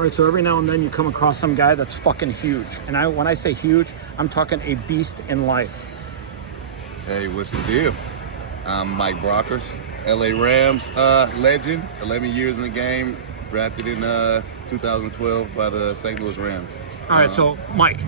All right, so every now and then you come across some guy that's fucking huge. And when I say huge, I'm talking a beast in life. Hey, what's the deal? I'm Mike Brockers, LA Rams legend, 11 years in the game, drafted in 2012 by the St. Louis Rams. All right, so Mike,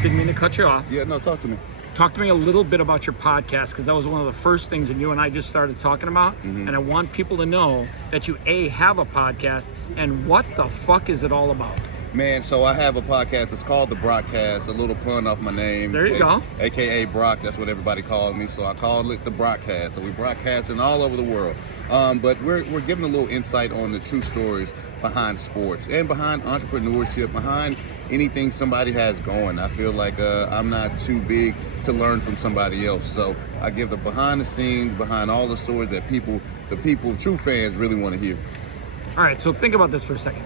didn't mean to cut you off. Yeah, no, talk to me. Talk to me a little bit about your podcast, because that was one of the first things that you and I just started talking about. And I want people to know that you, A, have a podcast, and what the fuck is it all about? Man, so I have a podcast. It's called The Broadcast, a little pun off my name. There you go. AKA Brock, that's what everybody calls me. So I call it The Broadcast. So we're broadcasting all over the world. But we're giving a little insight on the true stories behind sports and behind entrepreneurship, behind anything somebody has going. I feel like I'm not too big to learn from somebody else. So I give the behind the scenes, behind all the stories that the people, true fans really want to hear. All right, so think about this for a second.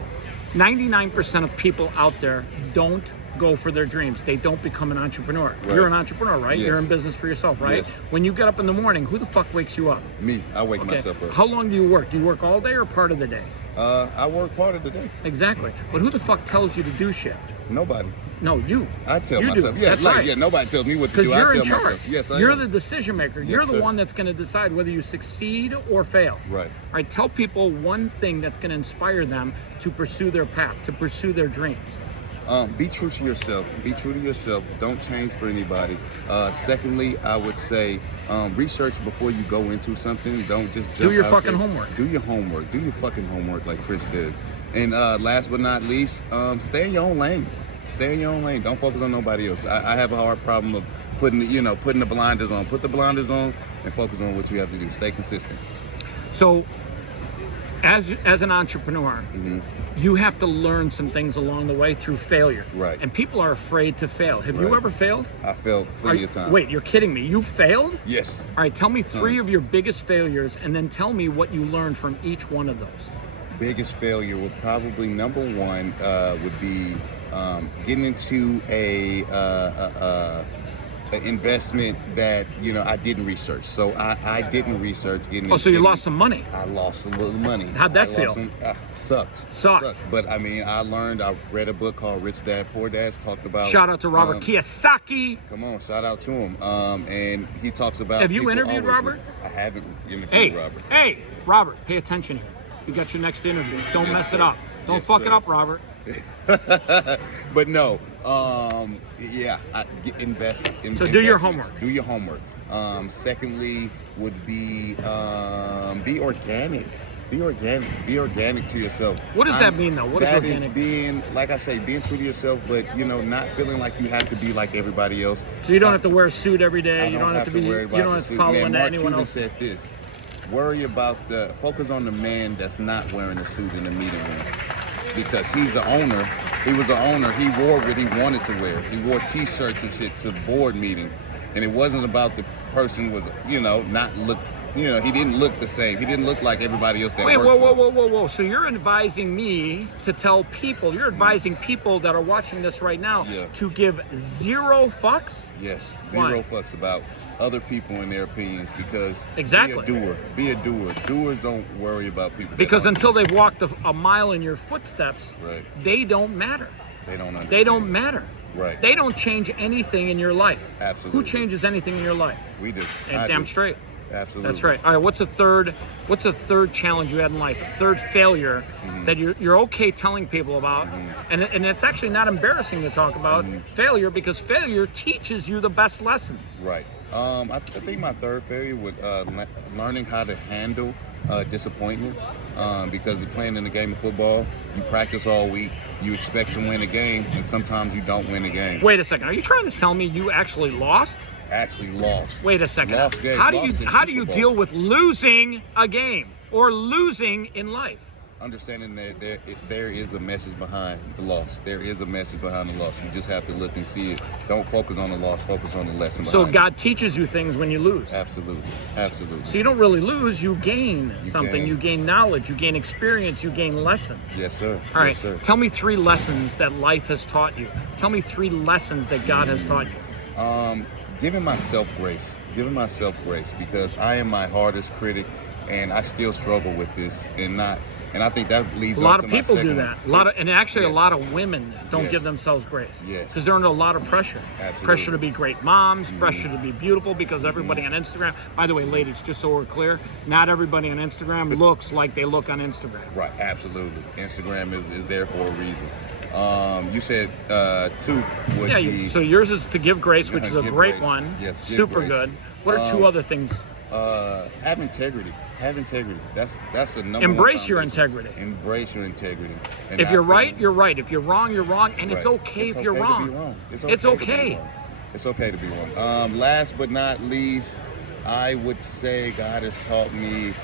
99% of people out there don't go for their dreams. They don't become an entrepreneur. Right. You're an entrepreneur, right? Yes. You're in business for yourself, right? Yes. When you get up in the morning, who the fuck wakes you up? Me, I wake myself up. How long do you work? Do you work all day or part of the day? I work part of the day. Exactly. But who the fuck tells you to do shit? Nobody. No, you. I tell You myself. do. Yeah, That's like right. yeah, nobody tells me what to Because do. you're I tell in charge. myself. Yes, I You're am. the decision maker. Yes, You're the sir. one that's going to decide whether you succeed or fail. Right. All right, tell people one thing that's going to inspire them to pursue their path, to pursue their dreams. Be true to yourself. Be true to yourself. Don't change for anybody. Secondly, I would say research before you go into something. Don't just jump Do your out fucking there. homework. Do your homework. Do your fucking homework, like Chris said. And last but not least, stay in your own lane. Stay in your own lane. Don't focus on nobody else. I have a hard problem of putting the blinders on. Put the blinders on and focus on what you have to do. Stay consistent. So, as an entrepreneur, you have to learn some things along the way through failure. Right. And people are afraid to fail. Have you Right. ever failed? I failed plenty of times. Wait, you're kidding me. You failed? Yes. All right, tell me three of your biggest failures, and then tell me what you learned from each one of those. Biggest failure would probably number one would be getting into a investment that I didn't research. So I didn't research getting. Oh, so you lost some money. I lost a little money. How'd that feel? Sucked. But I mean, I read a book called Rich Dad Poor Dad. Talked about. Shout out to Robert Kiyosaki. Come on, shout out to him. And he talks about. Have you interviewed Robert? I haven't interviewed Robert. Hey, Robert, pay attention here. You got your next interview. Don't mess it up. Don't fuck it up, Robert. But no, invest. So do your homework. Do your homework. Secondly, would be organic. Be organic. Be organic to yourself. What does that mean, though? What is organic? That is being, like I say, being true to yourself, but not feeling like you have to be like everybody else. So you don't have to wear a suit every day. You don't have to worry about You don't have to follow into anyone else. said this. Focus on the man that's not wearing a suit in the meeting room. Because he's the owner. He was the owner. He wore what he wanted to wear. He wore T-shirts and shit to board meetings. And it wasn't about the person was, not look, he didn't look the same. He didn't look like everybody else that worked. Whoa. So you're advising me to tell people, you're advising people that are watching this right now to give zero fucks? Yes, Why? zero fucks about other people and their opinions, because Exactly. Be a doer. Doers don't worry about people. Because until they've walked a mile in your footsteps, Right. they don't matter. They don't understand. They don't matter. Right. They don't change anything in your life. Absolutely. Who changes anything in your life? We do. And damn straight. Absolutely. That's right. All right. What's a third challenge you had in life? A third failure that you're okay telling people about, and it's actually not embarrassing to talk about failure, because failure teaches you the best lessons. Right. I think my third failure would learning how to handle disappointments, because playing in the game of football, you practice all week, you expect to win a game, and sometimes you don't win a game. Wait a second. Are you trying to tell me you actually lost? Actually lost. Wait a second. Lost game. How do you deal with losing a game or losing in life? Understanding that there is a message behind the loss. There is a message behind the loss. You just have to look and see it. Don't focus on the loss. Focus on the lesson behind So God teaches you things when you lose. Absolutely. So you don't really lose. You gain something. gain. You gain knowledge. You gain experience. You gain lessons. Yes, sir. All right. Yes, sir. Tell me 3 lessons that life has taught you. Tell me 3 lessons that God has taught you. Giving myself grace. Because I am my hardest critic, and I still struggle with this, and not And I think that leads A lot on of to my people second do one. that. And actually a Yes. lot of women don't Yes. give themselves grace. Yes. Because they're under a lot of pressure. Absolutely. Pressure to be great moms, pressure to be beautiful, because everybody on Instagram, by the way, ladies, just so we're clear, not everybody on Instagram looks like they look on Instagram. Right, absolutely. Instagram is there for a reason. You said 2 would Yeah, be so yours is to give grace, which is a Give great grace. one. Yes, give Super grace. good. What are two other things? have integrity. Have integrity. That's the number Embrace one your foundation. integrity. Embrace your integrity. And If I you're think- right, you're right. If you're wrong, you're wrong. And it's Right. okay It's if you're okay to wrong. be wrong. It's to be okay. wrong. It's okay to be wrong. Last but not least, I would say God has taught me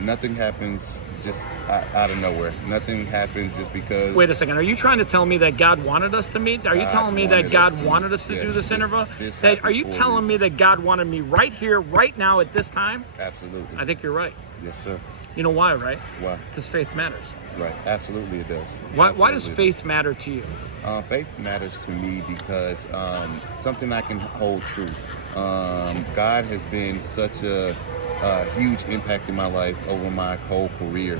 nothing happens just out of nowhere. Nothing happens just because. Wait a second. Are you trying to tell me that God wanted us to meet? Are you God telling me that wanted us God to wanted meet. us to Yes, do this interview? this Are happens you for a telling me that God wanted me right here, right now, at this time? Absolutely. I think you're right. Yes, sir. You know why, right? Why? Because faith matters. Right. Absolutely, it does. Why does Absolutely. faith matter to you? Faith matters to me because something I can hold true. God has been such a huge impact in my life over my whole career.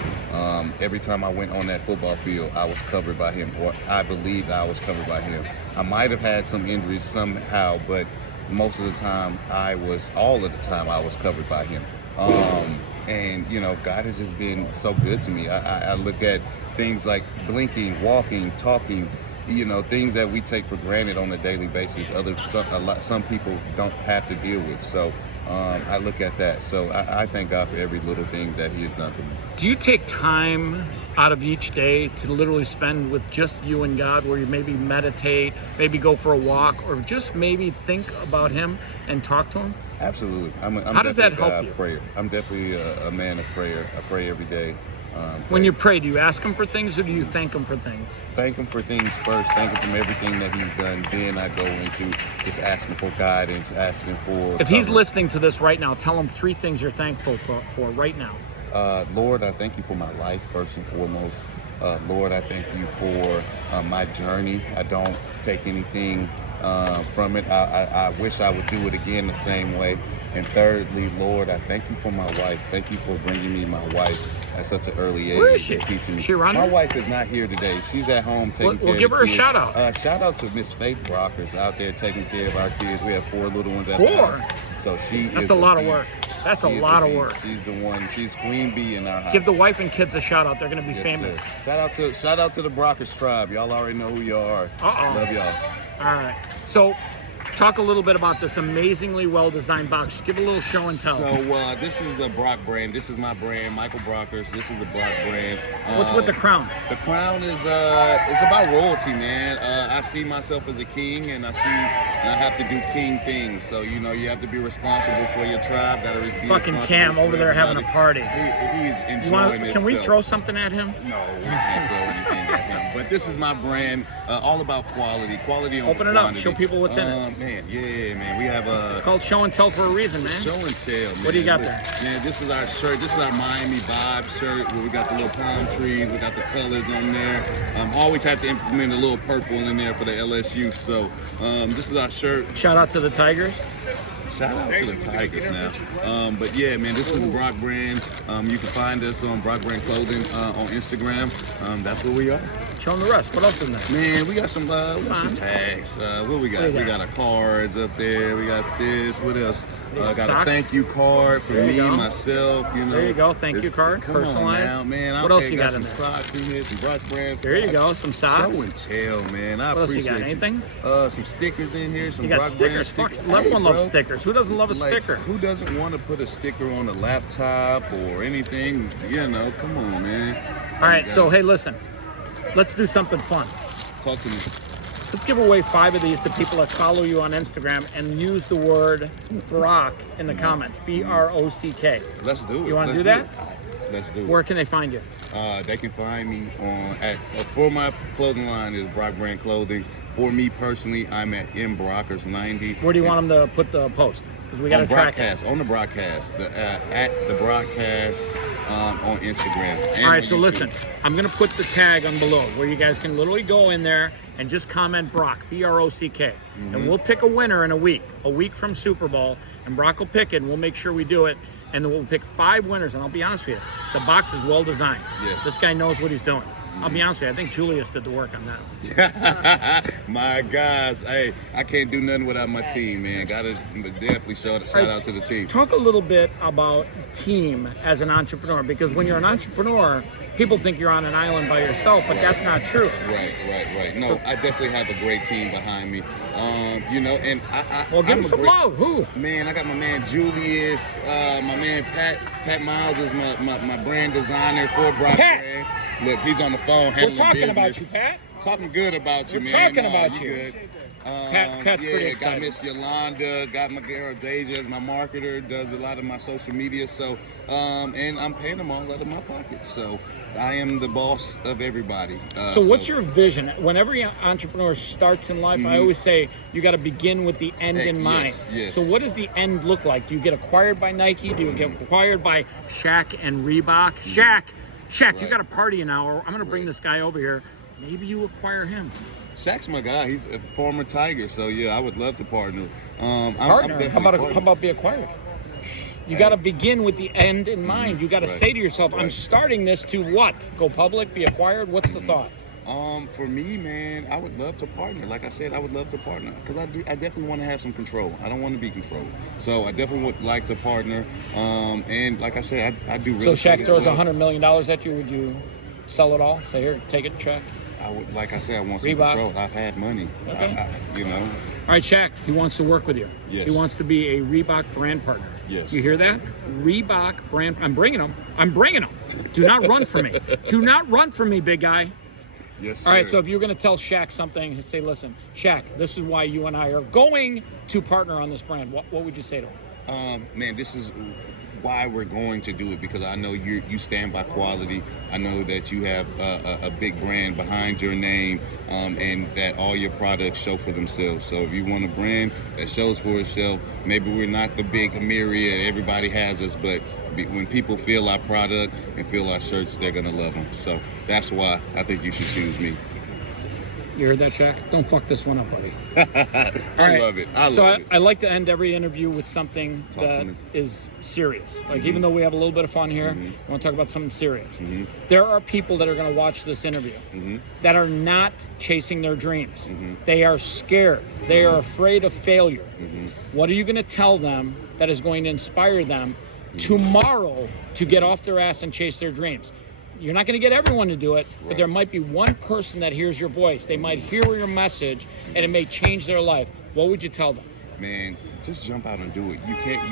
Every time I went on that football field, I was covered by Him, or I believed I was covered by Him. I might have had some injuries somehow, but most of the time, all of the time, I was covered by Him. And you know, God has just been so good to me. I look at things like blinking, walking, talking, you know, things that we take for granted on a daily basis. Some people don't have to deal with. So I look at that. So I thank God for every little thing that He has done for me. Do you take time out of each day to literally spend with just you and God, where you maybe meditate, maybe go for a walk, or just maybe think about Him and talk to Him? Absolutely. I'm How does that definitely a help guy you? of prayer. I'm definitely a man of prayer. I pray every day. When you pray, do you ask Him for things, or do you thank Him for things? Thank Him for things first. Thank Him for everything that He's done. Then I go into just asking for guidance, asking for. If He's cover. listening to this right now, tell Him 3 things you're thankful for right now. Lord, I thank You for my life first and foremost. Lord, I thank You for my journey. I don't take anything from it. I wish I would do it again the same way. And thirdly, Lord, I thank You for my wife. Thank You for bringing me my wife at such an early age. Where is she? And teaching me. Is she around My here? wife is not here today. She's at home taking care We'll of give the her a kids. shout out. Shout out to Miss Faith Brockers out there taking care of our kids. We have 4 little ones at 4? the house. So she That's is a lot of beast. work. That's a She is lot of beast. work. She's the one. She's Queen Bee in our house. Give the wife and kids a shout out. They're going to be Yes, famous. sir. Shout out to the Brockers tribe. Y'all already know who y'all are. Uh-oh. Love y'all. All right. So, talk a little bit about this amazingly well-designed box. Give a little show and tell. So this is the Brock brand. This is my brand, Michael Brockers. This is the Brock brand. What's with the crown? The crown is it's about royalty, man. I see myself as a king, and I have to do king things. So you know, you have to be responsible for your tribe. Gotta be Fucking responsible Cam for over there having a everybody. party. He's You wanna, enjoying can we himself. throw something at him? No, we can't throw anything at him. But this is my brand, all about quality. Quality on Open it up. quantity. Show people what's in it. Man, yeah, man. We have It's called show and tell for a reason, man. show and tell, man. What do you got Look, there? Man, this is our shirt. This is our Miami Vibe shirt where we got the little palm trees. We got the colors on there. Always have to implement a little purple in there for the LSU. So this is our shirt. Shout out to the Tigers. Shout out to the Tigers now. But yeah, man, this is the Brock brand. You can find us on Brock Brand Clothing on Instagram. That's where we are. Show them the rest. What else in there? Man, we got some tags. What we got? What do you We got? got our cards up there. We got this. What else? Got Socks? a thank you card for There you me, go. myself. You know. There you go. Thank you card. Come Personalized. on now, man. What else you got some in there? socks in here. Some Brock brand. There you socks. go. Some socks. Show and tell, man. I What else you appreciate got? Anything? Some stickers in here. Some You got Brock stickers. brand Fuck, stickers. everyone loves bro. stickers. Who doesn't love a Like, sticker? Who doesn't want to put a sticker on a laptop or anything? You know, come on, man. All right. So, hey, listen. Let's do something fun. Talk to me. Let's give away 5 of these to people that follow you on Instagram and use the word Brock in the comments. BROCK. Let's do it. You wanna Let's do that? it. Let's do it. Where can they find you? They can find me for my clothing line is Brock Brand Clothing. For me personally, I'm at mbrockers90. Where do you want them to put the post? Because we got to track it. On the broadcast, at the broadcast on Instagram. And All right, on so YouTube. listen, I'm going to put the tag on below where you guys can literally go in there and just comment Brock, BROCK. And we'll pick a winner in a week from Super Bowl, and Brock will pick it, and we'll make sure we do it. and then we'll pick 5 winners. And I'll be honest with you, the box is well designed. Yes. This guy knows what he's doing. I'll be honest with you, I think Julius did the work on that. My guys, hey, I can't do nothing without my team, man. Gotta definitely shout out to the team. Talk a little bit about team as an entrepreneur, because when you're an entrepreneur, people think you're on an island by yourself, but that's not true. Right. No, I definitely have a great team behind me. You know, and Well, give him some love. Who? Man, I got my man Julius, my man Pat Miles is my brand designer for Brock Pat. Brand. Look, he's on the phone handling talking business. about you, Pat. Talking good about you, We're man. talking about you. Good. Pat's pretty yeah, excited. got Miss Yolanda, got my girl Deja as my marketer, does a lot of my social media. So, and I'm paying them all out of my pocket. So, I am the boss of everybody. So what's your vision? When every entrepreneur starts in life, I always say you got to begin with the end in mind. Yes. So what does the end look like? Do you get acquired by Nike? Do you get acquired by Shaq and Reebok? Shaq, you got a party an hour. I'm going to bring this guy over here. Maybe you acquire him. Shaq's my guy. He's a former Tiger, so yeah, I would love to partner. I'm Partner? How about be acquired? You got to begin with the end in mind. You got to say to yourself, I'm starting this to what? Go public, be acquired? What's the thought? For me, man, I would love to partner. Like I said, I would love to partner because I definitely want to have some control. I don't want to be controlled. So I definitely would like to partner. And like I said, I do really. So Shaq throws $100 million at you. Would you sell it all? Say, here, take it, check. I would, like I said, I want some Reebok. control. I've had money. Okay. You know. All right, Shaq, he wants to work with you. Yes. He wants to be a Reebok brand partner. Yes. You hear that? Reebok brand. I'm bringing him. Do not run from me. Do not run from me, big guy. Yes, sir. All right, so if you're going to tell Shaq something, say, listen, Shaq, this is why you and I are going to partner on this brand. What would you say to him? Man, this is why we're going to do it, because I know you stand by quality. I know that you have a big brand behind your name, and that all your products show for themselves. So if you want a brand that shows for itself, maybe we're not the big myriad everybody has us, but when people feel our product and feel our shirts, they're gonna love them. So that's why I think you should choose me. You heard that, Shaq? Don't fuck this one up, buddy. I love it. I like to end every interview with something that is serious. Like, even though we have a little bit of fun here, I want to talk about something serious. There are people that are going to watch this interview that are not chasing their dreams. They are scared. They are afraid of failure. What are you going to tell them that is going to inspire them tomorrow to get off their ass and chase their dreams? You're not going to get everyone to do it, but there might be one person that hears your voice. They might hear your message, and it may change their life. What would you tell them? Man, just jump out and do it.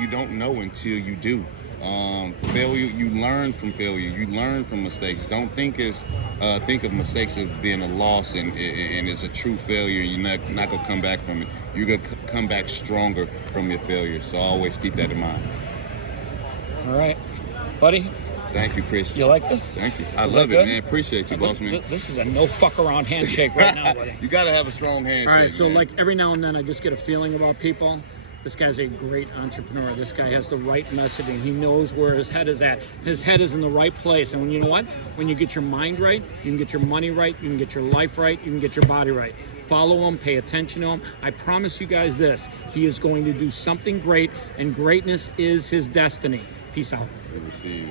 You don't know until you do. Failure, you learn from failure. You learn from mistakes. Don't think of mistakes as being a loss and it's a true failure. You're not gonna come back from it. You're gonna come back stronger from your failure. So always keep that in mind. All right, buddy. Thank you, Chris. You like this? Thank you. I love it, man. Appreciate you, boss man. This is a no fuck around handshake right now, buddy. You got to have a strong handshake. All right, so man. like every now and then I just get a feeling about people. This guy's a great entrepreneur. This guy has the right messaging. He knows where his head is at. His head is in the right place. And when you know what? When you get your mind right, you can get your money right, you can get your life right, you can get your body right. Follow him, pay attention to him. I promise you guys this. He is going to do something great, and greatness is his destiny. Peace out. Good to see you.